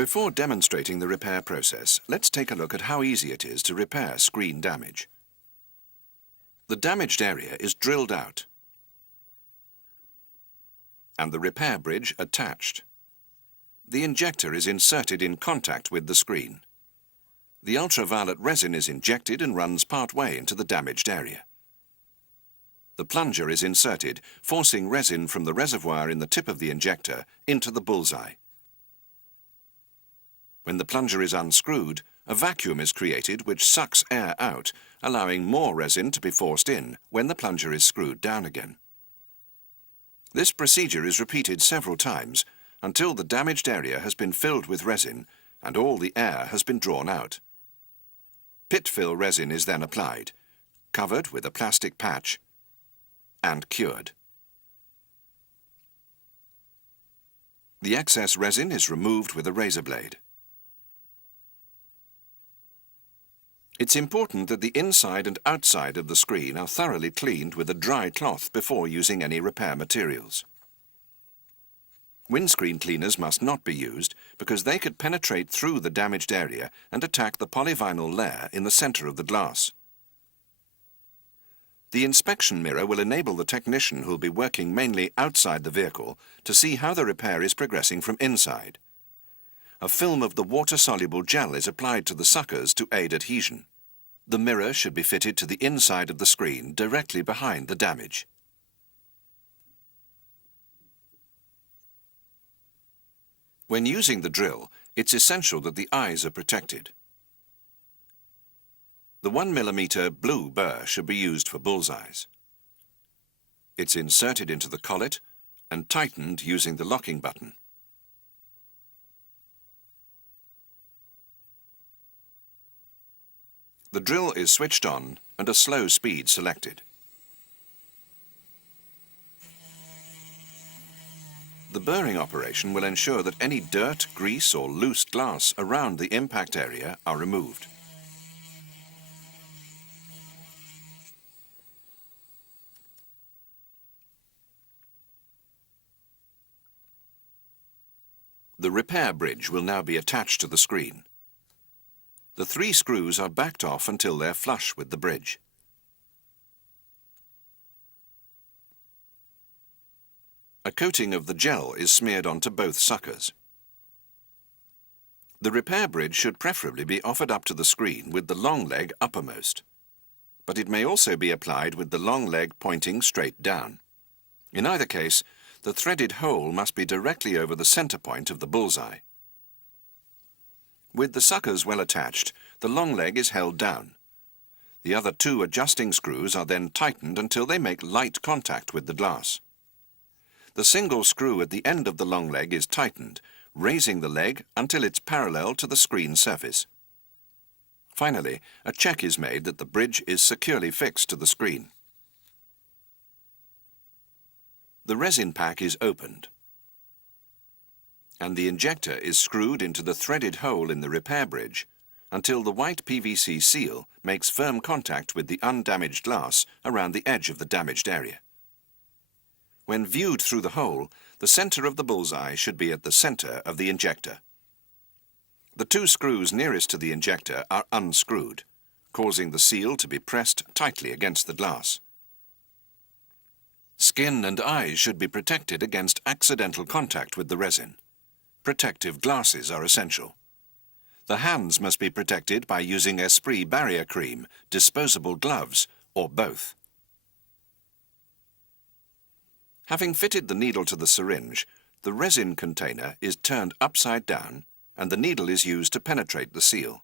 Before demonstrating the repair process, let's take a look at how easy it is to repair screen damage. The damaged area is drilled out and the repair bridge attached. The injector is inserted in contact with the screen. The ultraviolet resin is injected and runs part way into the damaged area. The plunger is inserted, forcing resin from the reservoir in the tip of the injector into the bullseye. When the plunger is unscrewed, a vacuum is created which sucks air out, allowing more resin to be forced in when the plunger is screwed down again. This procedure is repeated several times until the damaged area has been filled with resin and all the air has been drawn out. Pit fill resin is then applied, covered with a plastic patch, and cured. The excess resin is removed with a razor blade. It's important that the inside and outside of the screen are thoroughly cleaned with a dry cloth before using any repair materials. Windscreen cleaners must not be used because they could penetrate through the damaged area and attack the polyvinyl layer in the center of the glass. The inspection mirror will enable the technician who will be working mainly outside the vehicle to see how the repair is progressing from inside. A film of the water-soluble gel is applied to the suckers to aid adhesion. The mirror should be fitted to the inside of the screen directly behind the damage. When using the drill, it's essential that the eyes are protected. The 1 mm blue burr should be used for bullseyes. It's inserted into the collet and tightened using the locking button. The drill is switched on and a slow speed selected. The burring operation will ensure that any dirt, grease or loose glass around the impact area are removed. The repair bridge will now be attached to the screen. The 3 screws are backed off until they're flush with the bridge. A coating of the gel is smeared onto both suckers. The repair bridge should preferably be offered up to the screen with the long leg uppermost, but it may also be applied with the long leg pointing straight down. In either case, the threaded hole must be directly over the center point of the bullseye. With the suckers well attached, the long leg is held down. The other 2 adjusting screws are then tightened until they make light contact with the glass. The single screw at the end of the long leg is tightened, raising the leg until it's parallel to the screen surface. Finally, a check is made that the bridge is securely fixed to the screen. The resin pack is opened, and the injector is screwed into the threaded hole in the repair bridge until the white PVC seal makes firm contact with the undamaged glass around the edge of the damaged area. When viewed through the hole, the center of the bullseye should be at the center of the injector. The 2 screws nearest to the injector are unscrewed, causing the seal to be pressed tightly against the glass. Skin and eyes should be protected against accidental contact with the resin. Protective glasses are essential. The hands must be protected by using Esprit barrier cream, disposable gloves, or both. Having fitted the needle to the syringe, the resin container is turned upside down and the needle is used to penetrate the seal.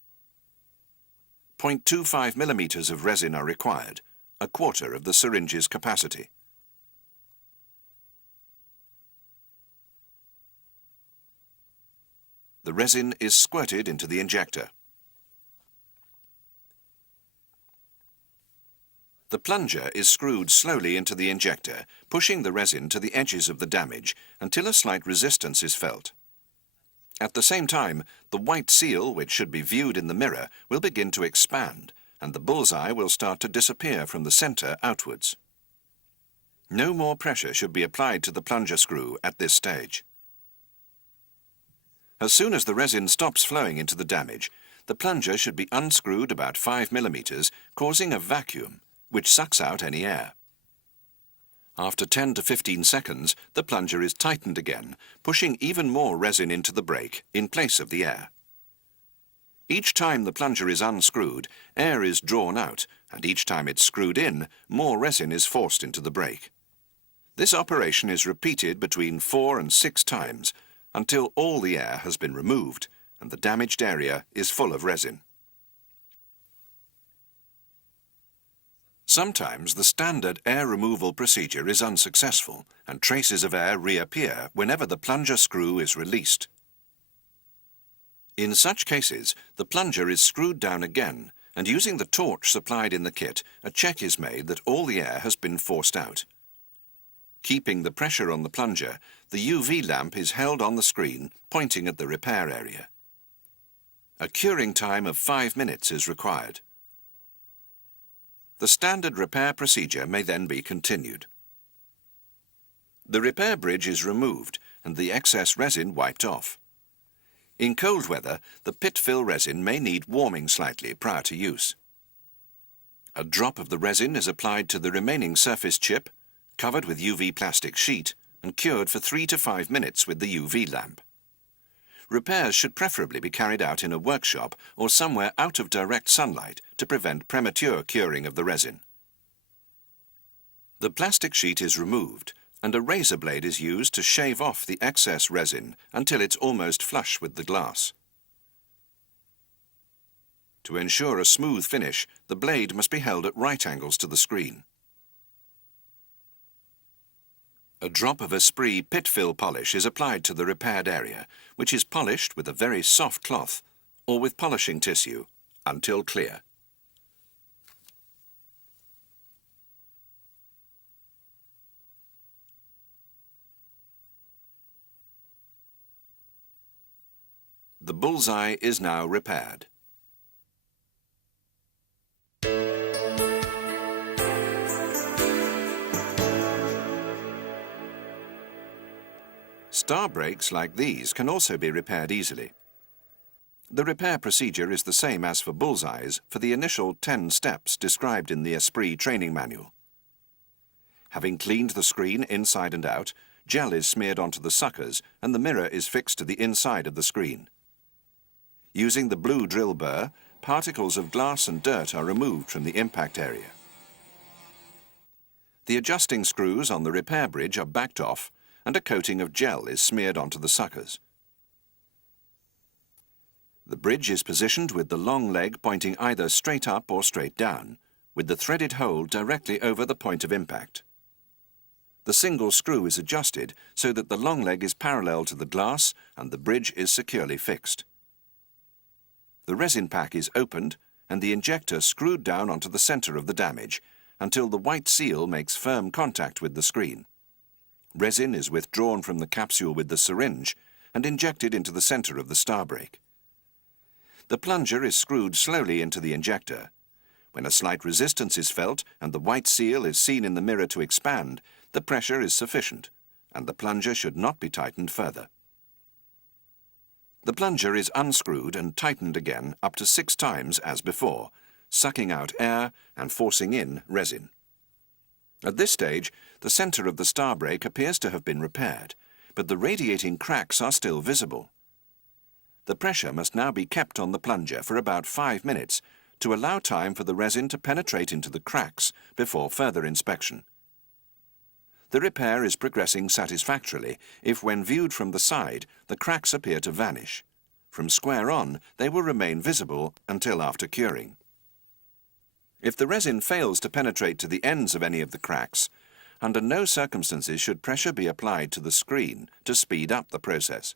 0.25 mm of resin are required, a quarter of the syringe's capacity. The resin is squirted into the injector. The plunger is screwed slowly into the injector, pushing the resin to the edges of the damage until a slight resistance is felt. At the same time, the white seal, which should be viewed in the mirror, will begin to expand, and the bullseye will start to disappear from the center outwards. No more pressure should be applied to the plunger screw at this stage. As soon as the resin stops flowing into the damage, the plunger should be unscrewed about 5 millimeters, causing a vacuum, which sucks out any air. After 10 to 15 seconds, the plunger is tightened again, pushing even more resin into the break in place of the air. Each time the plunger is unscrewed, air is drawn out, and each time it's screwed in, more resin is forced into the break. This operation is repeated between 4 and 6 times, until all the air has been removed and the damaged area is full of resin. Sometimes the standard air removal procedure is unsuccessful and traces of air reappear whenever the plunger screw is released. In such cases, the plunger is screwed down again, and using the torch supplied in the kit, a check is made that all the air has been forced out. Keeping the pressure on the plunger, the UV lamp is held on the screen, pointing at the repair area. A curing time of 5 minutes is required. The standard repair procedure may then be continued. The repair bridge is removed and the excess resin wiped off. In cold weather, the pit fill resin may need warming slightly prior to use. A drop of the resin is applied to the remaining surface chip, covered with UV plastic sheet, and cured for 3 to 5 minutes with the UV lamp. Repairs should preferably be carried out in a workshop or somewhere out of direct sunlight to prevent premature curing of the resin. The plastic sheet is removed and a razor blade is used to shave off the excess resin until it's almost flush with the glass. To ensure a smooth finish, the blade must be held at right angles to the screen. A drop of Esprit pit fill polish is applied to the repaired area, which is polished with a very soft cloth or with polishing tissue until clear. The bullseye is now repaired. Star breaks like these can also be repaired easily. The repair procedure is the same as for bullseyes for the initial 10 steps described in the Esprit training manual. Having cleaned the screen inside and out, gel is smeared onto the suckers and the mirror is fixed to the inside of the screen. Using the blue drill burr, particles of glass and dirt are removed from the impact area. The adjusting screws on the repair bridge are backed off and a coating of gel is smeared onto the suckers. The bridge is positioned with the long leg pointing either straight up or straight down, with the threaded hole directly over the point of impact. The single screw is adjusted so that the long leg is parallel to the glass and the bridge is securely fixed. The resin pack is opened and the injector screwed down onto the center of the damage until the white seal makes firm contact with the screen. Resin is withdrawn from the capsule with the syringe and injected into the center of the star break. The plunger is screwed slowly into the injector. When a slight resistance is felt and the white seal is seen in the mirror to expand, the pressure is sufficient and the plunger should not be tightened further. The plunger is unscrewed and tightened again up to 6 times as before, sucking out air and forcing in resin. At this stage, the center of the star break appears to have been repaired, but the radiating cracks are still visible. The pressure must now be kept on the plunger for about 5 minutes to allow time for the resin to penetrate into the cracks before further inspection. The repair is progressing satisfactorily if, when viewed from the side, the cracks appear to vanish. From square on, they will remain visible until after curing. If the resin fails to penetrate to the ends of any of the cracks, under no circumstances should pressure be applied to the screen to speed up the process.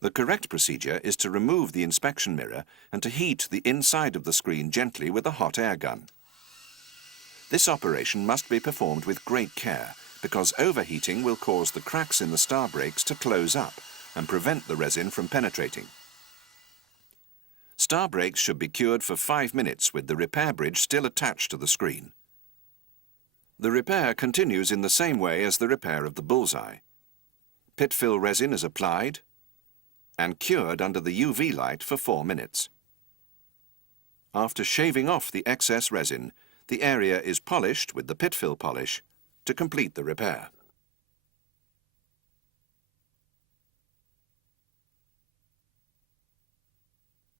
The correct procedure is to remove the inspection mirror and to heat the inside of the screen gently with a hot air gun. This operation must be performed with great care because overheating will cause the cracks in the star breaks to close up and prevent the resin from penetrating. Star breaks should be cured for 5 minutes with the repair bridge still attached to the screen. The repair continues in the same way as the repair of the bullseye. Pit fill resin is applied and cured under the UV light for 4 minutes. After shaving off the excess resin, the area is polished with the pit fill polish to complete the repair.